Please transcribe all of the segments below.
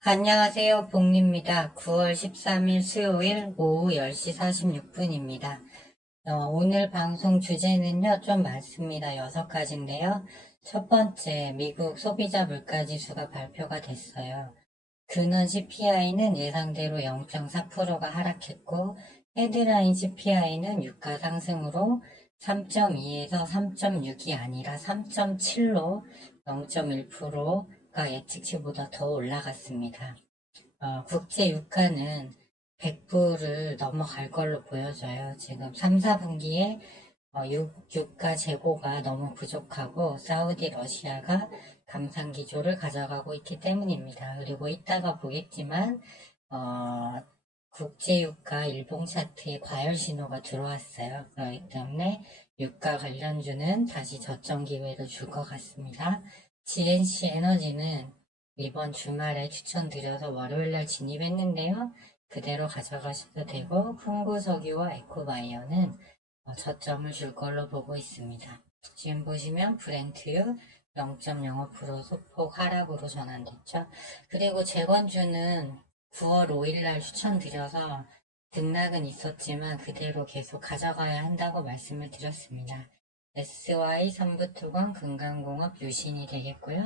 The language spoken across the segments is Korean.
안녕하세요. 복리입니다. 9월 13일 수요일 오후 10시 46분입니다. 오늘 방송 주제는요, 좀 많습니다. 6가지인데요. 첫 번째, 미국 소비자 물가지수가 발표가 됐어요. 근원 CPI는 예상대로 0.4%가 하락했고, 헤드라인 CPI는 유가 상승으로 3.2에서 3.6이 아니라 3.7로 0.1%가 예측치보다 더 올라갔습니다. 국제 유가는 100불을 넘어갈 걸로 보여져요. 지금 3, 4분기에 유가 재고가 너무 부족하고 사우디 러시아가 감산 기조를 가져가고 있기 때문입니다. 그리고 이따가 보겠지만 국제 유가 일봉 차트에 과열 신호가 들어왔어요. 그렇기 때문에 유가 관련주는 다시 저점 기회를 줄 것 같습니다. GNC 에너지는 이번 주말에 추천드려서 월요일날 진입했는데요. 그대로 가져가셔도 되고 풍구석유와 에코바이어는 저점을 줄 걸로 보고 있습니다. 지금 보시면 브렌트유 0.05% 소폭 하락으로 전환됐죠. 그리고 재건주는 9월 5일날 추천드려서 등락은 있었지만 그대로 계속 가져가야 한다고 말씀을 드렸습니다. SY, 삼부토건, 금강공업, 유신이 되겠고요.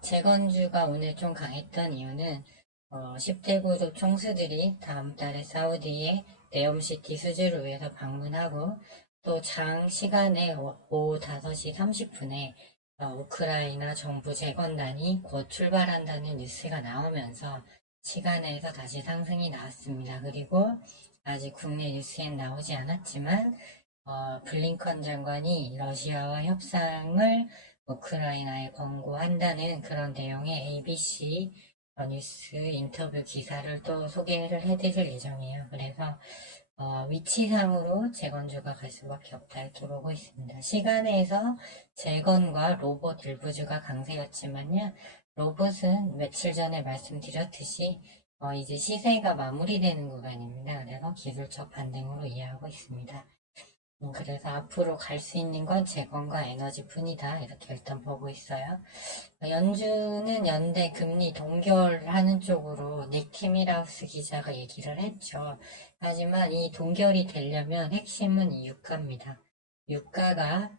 재건주가 오늘 좀 강했던 이유는 10대 그룹 총수들이 다음 달에 사우디에 네옴시티 수주를 위해서 방문하고 또 장시간에 오후 5시 30분에 우크라이나 정부 재건단이 곧 출발한다는 뉴스가 나오면서 시간에서 다시 상승이 나왔습니다. 그리고 아직 국내 뉴스엔 나오지 않았지만 블링컨 장관이 러시아와 협상을 우크라이나에 권고한다는 그런 내용의 ABC 뉴스 인터뷰 기사를 또 소개를 해드릴 예정이에요. 그래서 위치상으로 재건주가 갈 수밖에 없다 이렇게 보고 있습니다. 시간에서 재건과 로봇 일부주가 강세였지만요. 로봇은 며칠 전에 말씀드렸듯이 이제 시세가 마무리되는 구간입니다. 그래서 기술적 반등으로 이해하고 있습니다. 그래서 앞으로 갈 수 있는 건 재건과 에너지뿐이다 이렇게 일단 보고 있어요. 연준은 연대 금리 동결하는 쪽으로 닉 티밀하우스 기자가 얘기를 했죠. 하지만 이 동결이 되려면 핵심은 이 유가입니다. 유가가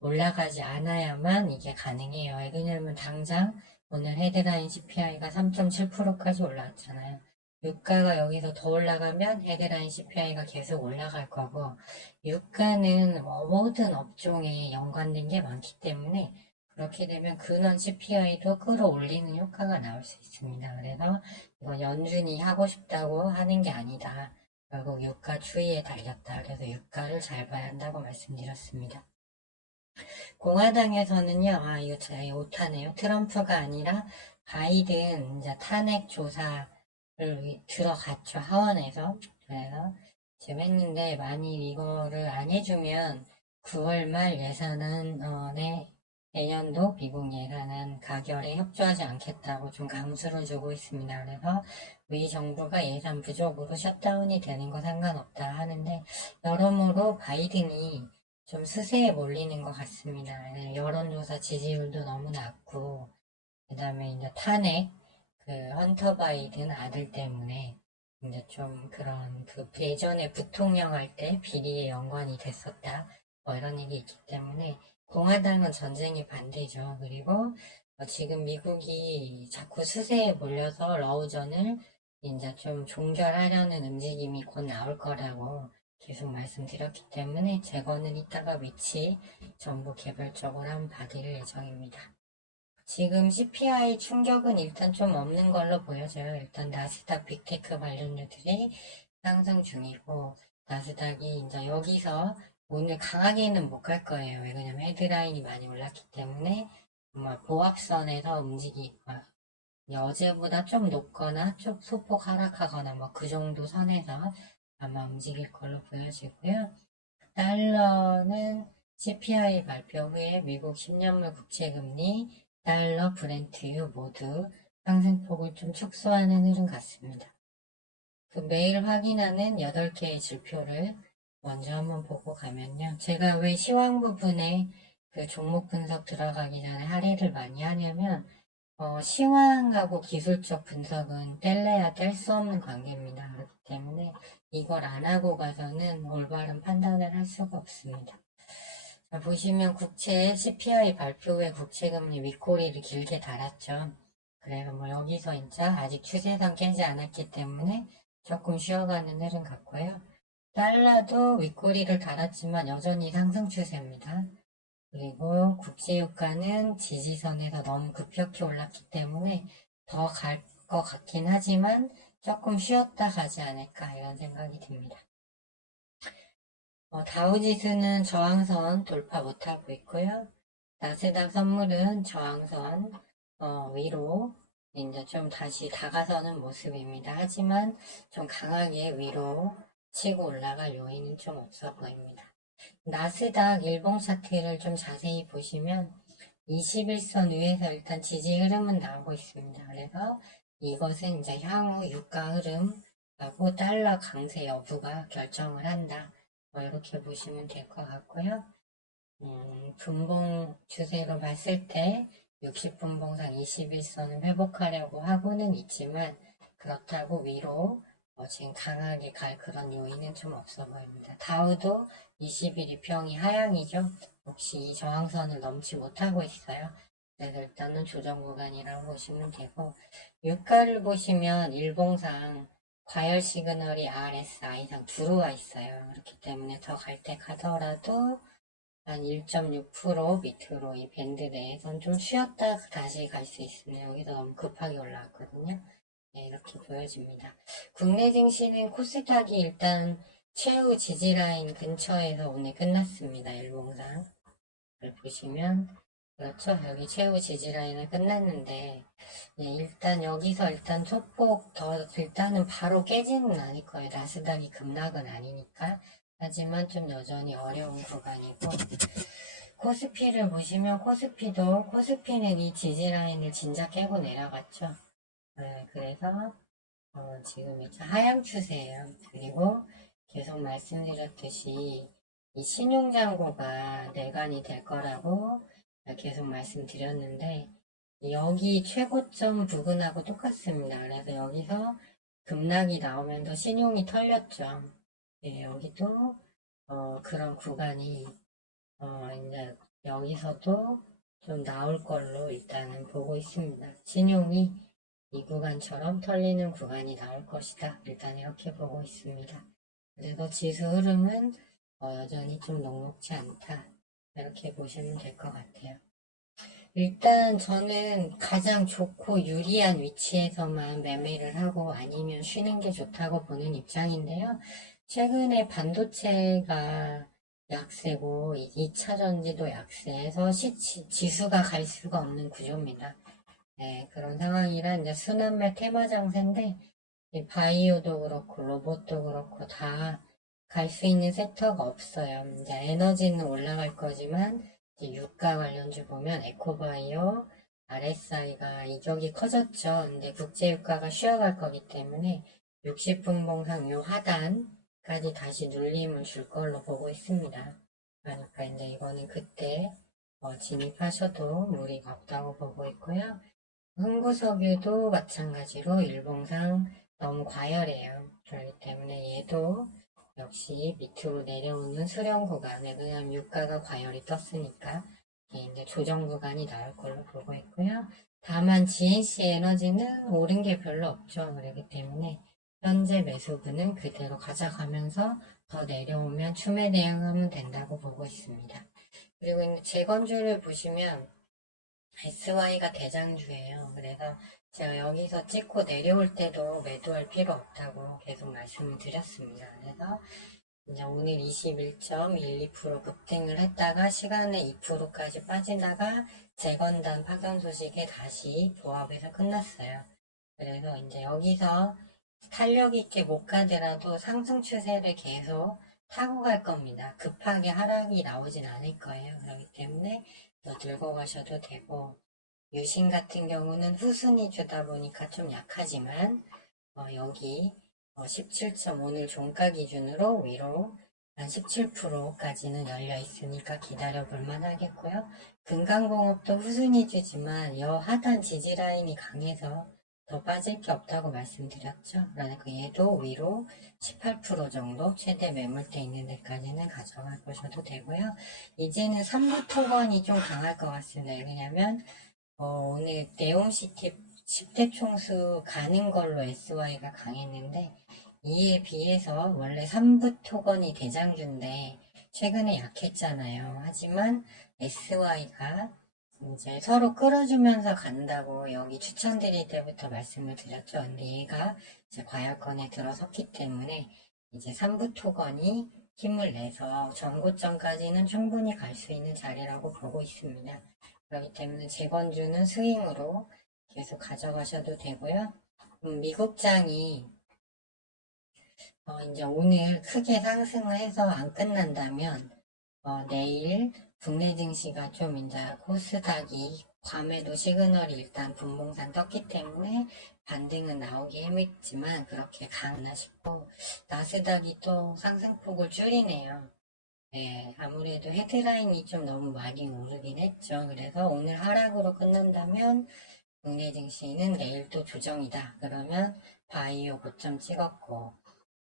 올라가지 않아야만 이게 가능해요. 왜냐면 당장 오늘 헤드라인 CPI가 3.7%까지 올라왔잖아요. 유가가 여기서 더 올라가면 헤드라인 CPI가 계속 올라갈 거고, 유가는 모든 업종에 연관된 게 많기 때문에 그렇게 되면 근원 CPI도 끌어올리는 효과가 나올 수 있습니다. 그래서 이건 연준이 하고 싶다고 하는 게 아니다. 결국 유가 추이에 달렸다. 그래서 유가를 잘 봐야 한다고 말씀드렸습니다. 공화당에서는요, 이거 제 오타네요. 트럼프가 아니라 바이든 이제 탄핵 조사를 들어갔죠, 하원에서. 그래서 지금 했는데, 만일 이거를 안 해주면 9월 말 예산안에 내년도 미국 예산안 가결에 협조하지 않겠다고 좀 감수를 주고 있습니다. 그래서 미 정부가 예산 부족으로 셧다운이 되는 거 상관없다 하는데, 여러모로 바이든이 좀 수세에 몰리는 것 같습니다. 여론조사 지지율도 너무 낮고, 그 다음에 이제 탄핵, 헌터 바이든 아들 때문에 이제 좀 그런 예전에 부통령 할 때 비리에 연관이 됐었다. 뭐 이런 얘기 있기 때문에 공화당은 전쟁이 반대죠. 그리고 지금 미국이 자꾸 수세에 몰려서 러우전을 이제 좀 종결하려는 움직임이 곧 나올 거라고 계속 말씀드렸기 때문에 재건은 이따가 위치 정보 개별적으로 한번 받을 예정입니다. 지금 CPI 충격은 일단 좀 없는 걸로 보여져요. 일단 나스닥 빅테크 관련주들이 상승 중이고 나스닥이 이제 여기서 오늘 강하게는 못 갈 거예요. 왜냐면 헤드라인이 많이 올랐기 때문에 아마 보합선에서 움직이고 어제보다 좀 높거나 좀 소폭 하락하거나 뭐 그 정도 선에서 아마 움직일 걸로 보여지고요. 달러는 CPI 발표 후에 미국 10년물 국채금리, 달러, 브렌트유 모두 상승폭을 좀 축소하는 흐름 같습니다. 매일 확인하는 8개의指표를 먼저 한번 보고 가면요. 제가 왜 시황 부분에 종목 분석 들어가기 전에 할애를 많이 하냐면 시황하고 기술적 분석은 뗄래야 뗄 수 없는 관계입니다. 그렇기 때문에 이걸 안 하고 가서는 올바른 판단을 할 수가 없습니다. 자, 보시면 국채 CPI 발표 후에 국채금리 윗꼬리를 길게 달았죠. 그래서 뭐 여기서 이제 아직 추세선 깨지 않았기 때문에 조금 쉬어가는 흐름 같고요. 달러도 윗꼬리를 달았지만 여전히 상승 추세입니다. 그리고 국제유가는 지지선에서 너무 급격히 올랐기 때문에 더 갈 것 같긴 하지만 조금 쉬었다 가지 않을까 이런 생각이 듭니다. 다우지수는 저항선 돌파 못하고 있고요. 나스닥 선물은 저항선 위로 이제 좀 다시 다가서는 모습입니다. 하지만 좀 강하게 위로 치고 올라갈 요인은 좀 없어 보입니다. 나스닥 일봉 차트를 좀 자세히 보시면 21선 위에서 일단 지지 흐름은 나오고 있습니다. 그래서 이것은 이제 향후 유가 흐름하고 달러 강세 여부가 결정을 한다. 이렇게 보시면 될 것 같고요. 분봉 추세로 봤을 때 60분봉상 21선을 회복하려고 하고는 있지만 그렇다고 위로 지금 강하게 갈 그런 요인은 좀 없어 보입니다. 다우도 20일 이평이 하향이죠. 역시 이 저항선을 넘지 못하고 있어요. 그래서 일단은 조정 구간이라고 보시면 되고, 유가를 보시면 일봉상 과열 시그널이 RSI 이상 들어와 있어요. 그렇기 때문에 더 갈 때 가더라도 한 1.6% 밑으로 이 밴드 내에선 좀 쉬었다 다시 갈 수 있습니다. 여기서 너무 급하게 올라왔거든요. 네, 이렇게 보여집니다. 국내 증시는 코스닥이 일단 최후 지지라인 근처에서 오늘 끝났습니다. 일봉상. 보시면 그렇죠. 여기 최후 지지라인을 끝났는데 일단 여기서 일단 소폭 더 일단은 바로 깨지는 않을 거예요. 나스닥이 급락은 아니니까. 하지만 좀 여전히 어려운 구간이고 코스피를 보시면 코스피는 이 지지라인을 진작 깨고 내려갔죠. 네, 그래서 지금 이제 하향 추세예요. 그리고 계속 말씀드렸듯이 이 신용장고가 내관이 될 거라고 계속 말씀드렸는데 여기 최고점 부근하고 똑같습니다. 그래서 여기서 급락이 나오면서 신용이 털렸죠. 네, 여기도 그런 구간이 이제 여기서도 좀 나올 걸로 일단은 보고 있습니다. 신용이 이 구간처럼 털리는 구간이 나올 것이다. 일단 이렇게 보고 있습니다. 그래서 지수 흐름은 여전히 좀 녹록지 않다. 이렇게 보시면 될 것 같아요. 일단 저는 가장 좋고 유리한 위치에서만 매매를 하고 아니면 쉬는 게 좋다고 보는 입장인데요. 최근에 반도체가 약세고 2차 전지도 약세해서 지수가 갈 수가 없는 구조입니다. 네, 그런 상황이라 이제 순환매 테마 장세인데 바이오도 그렇고 로봇도 그렇고 다 갈 수 있는 섹터가 없어요. 이제 에너지는 올라갈 거지만 이제 유가 관련주 보면 에코바이오, RSI가 이격이 커졌죠. 근데 국제유가가 쉬어갈 거기 때문에 60분봉상 요 하단까지 다시 눌림을 줄 걸로 보고 있습니다. 그러니까 이제 이거는 그때 진입하셔도 무리가 없다고 보고 있고요. 흥구석유도 마찬가지로 일봉상 너무 과열해요. 그렇기 때문에 얘도 역시 밑으로 내려오는 수렴 구간에 왜냐하면 유가가 과열이 떴으니까 이제 조정 구간이 나올 걸로 보고 있고요. 다만 GNC 에너지는 오른 게 별로 없죠. 그렇기 때문에 현재 매수분은 그대로 가져가면서 더 내려오면 추매 대응하면 된다고 보고 있습니다. 그리고 이제 재건주를 보시면 SY가 대장주예요. 그래서 제가 여기서 찍고 내려올 때도 매도할 필요 없다고 계속 말씀을 드렸습니다. 그래서 이제 오늘 21.12% 급등을 했다가 시간에 2%까지 빠지다가 재건단 파견 소식에 다시 보합해서 끝났어요. 그래서 이제 여기서 탄력 있게 못 가더라도 상승 추세를 계속 타고 갈 겁니다. 급하게 하락이 나오진 않을 거예요. 그렇기 때문에 들고 가셔도 되고 유신 같은 경우는 후순위 주다 보니까 좀 약하지만 여기 17점 오늘 종가 기준으로 위로 한 17%까지는 열려 있으니까 기다려 볼만 하겠고요. 금강공업도 후순위주지만 여하단 지지라인이 강해서 더 빠질 게 없다고 말씀드렸죠. 그러니까 얘도 위로 18% 정도 최대 매물대 있는 데까지는 가져가 보셔도 되고요. 이제는 3부 토건이 좀 강할 것 같습니다. 왜냐면 오늘 네옴시티 10대 총수 가는 걸로 SY가 강했는데 이에 비해서 원래 3부 토건이 대장주인데 최근에 약했잖아요. 하지만 SY가 이제 서로 끌어주면서 간다고 여기 추천드릴 때부터 말씀을 드렸죠. 근데 얘가 이제 과열권에 들어섰기 때문에 이제 3부 토건이 힘을 내서 전고점까지는 충분히 갈 수 있는 자리라고 보고 있습니다. 그렇기 때문에 재건주는 스윙으로 계속 가져가셔도 되고요. 미국장이 이제 오늘 크게 상승을 해서 안 끝난다면 내일 국내 증시가 좀 이제 코스닥이 밤에도 시그널이 일단 분봉산 떴기 때문에 반등은 나오기 힘들지만 그렇게 강하나 싶고 나스닥이 또 상승폭을 줄이네요. 네, 아무래도 헤드라인이 좀 너무 많이 오르긴 했죠. 그래서 오늘 하락으로 끝난다면 국내 증시는 내일 또 조정이다. 그러면 바이오 고점 찍었고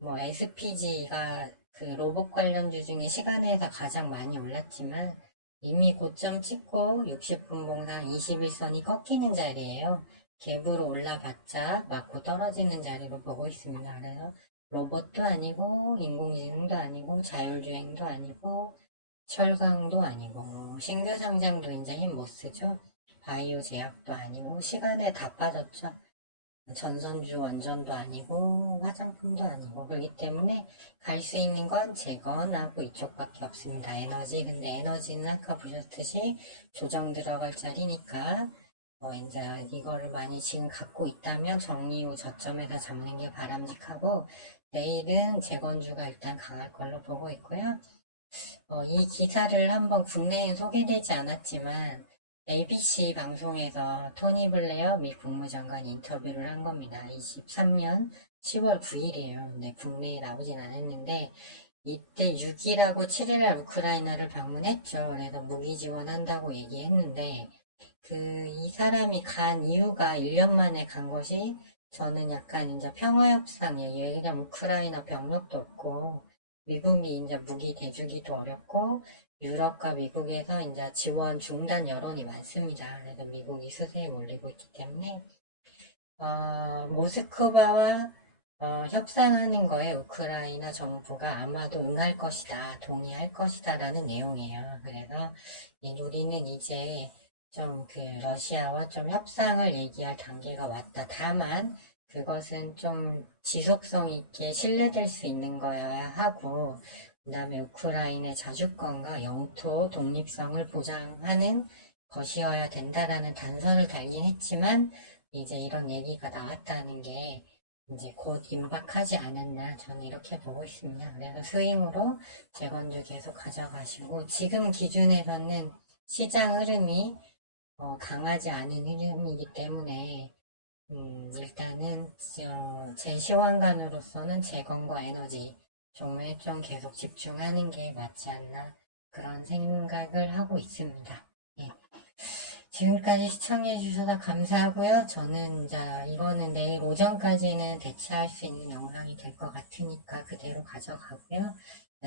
뭐 SPG가 그 로봇 관련주 중에 시간에서 가장 많이 올랐지만 이미 고점 찍고 60분봉상 21선이 꺾이는 자리예요. 갭으로 올라봤자 맞고 떨어지는 자리로 보고 있습니다. 그래서 로봇도 아니고 인공지능도 아니고 자율주행도 아니고 철강도 아니고 신규 상장도 이제 힘 못 쓰죠. 바이오 제약도 아니고 시간에 다 빠졌죠. 전선주 원전도 아니고 화장품도 아니고 그렇기 때문에 갈 수 있는 건 재건하고 이쪽밖에 없습니다. 에너지. 근데 에너지는 아까 보셨듯이 조정 들어갈 자리니까 이제 이거를 많이 지금 갖고 있다면 정리 후 저점에서 잡는 게 바람직하고 내일은 재건주가 일단 강할 걸로 보고 있고요. 이 기사를 한번 국내엔 소개되지 않았지만 ABC 방송에서 토니 블레어 미 국무장관이 인터뷰를 한 겁니다. 23년 10월 9일이에요. 근데 국내에 나오진 않았는데 이때 6일하고 7일날 우크라이나를 방문했죠. 그래서 무기 지원한다고 얘기했는데 이 사람이 간 이유가 1년 만에 간 것이 저는 약간 이제 평화협상이에요. 얘가 우크라이나 병력도 없고 미국이 이제 무기 대주기도 어렵고 유럽과 미국에서 이제 지원 중단 여론이 많습니다. 그래서 미국이 수세에 몰리고 있기 때문에 모스크바와 협상하는 거에 우크라이나 정부가 아마도 응할 것이다, 동의할 것이다 라는 내용이에요. 그래서 우리는 이제 좀 러시아와 좀 협상을 얘기할 단계가 왔다. 다만 그것은 좀 지속성 있게 신뢰될 수 있는 거여야 하고 그 다음에 우크라이나의 자주권과 영토 독립성을 보장하는 것이어야 된다라는 단서를 달긴 했지만 이제 이런 얘기가 나왔다는 게 이제 곧 임박하지 않았나 저는 이렇게 보고 있습니다. 그래서 스윙으로 재건주 계속 가져가시고 지금 기준에서는 시장 흐름이 강하지 않은 흐름이기 때문에 일단은 제 시황관으로서는 재건과 에너지 종류에 좀 계속 집중하는 게 맞지 않나 그런 생각을 하고 있습니다. 예. 지금까지 시청해주셔서 감사하고요. 저는 이제 이거는 내일 오전까지는 대체할 수 있는 영상이 될 것 같으니까 그대로 가져가고요.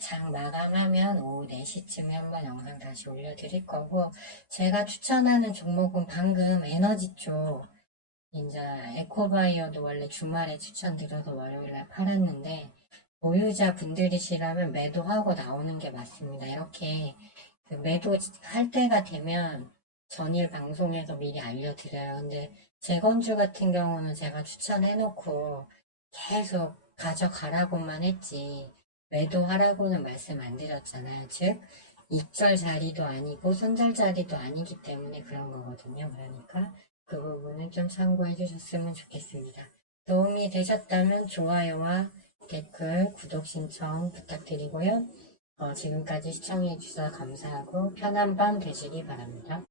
장 마감하면 오후 4시쯤에 한번 영상 다시 올려드릴 거고 제가 추천하는 종목은 방금 에너지 쪽 이제 에코바이어도 원래 주말에 추천드려서 월요일날 팔았는데 보유자 분들이시라면 매도하고 나오는 게 맞습니다. 이렇게 매도할 때가 되면 전일 방송에서 미리 알려드려요. 근데 재건주 같은 경우는 제가 추천해놓고 계속 가져가라고만 했지 매도하라고는 말씀 안 드렸잖아요. 즉 입절 자리도 아니고 손절 자리도 아니기 때문에 그런 거거든요. 그러니까 그 부분은 좀 참고해 주셨으면 좋겠습니다. 도움이 되셨다면 좋아요와 댓글, 구독 신청 부탁드리고요. 지금까지 시청해 주셔서 감사하고 편한 밤 되시기 바랍니다.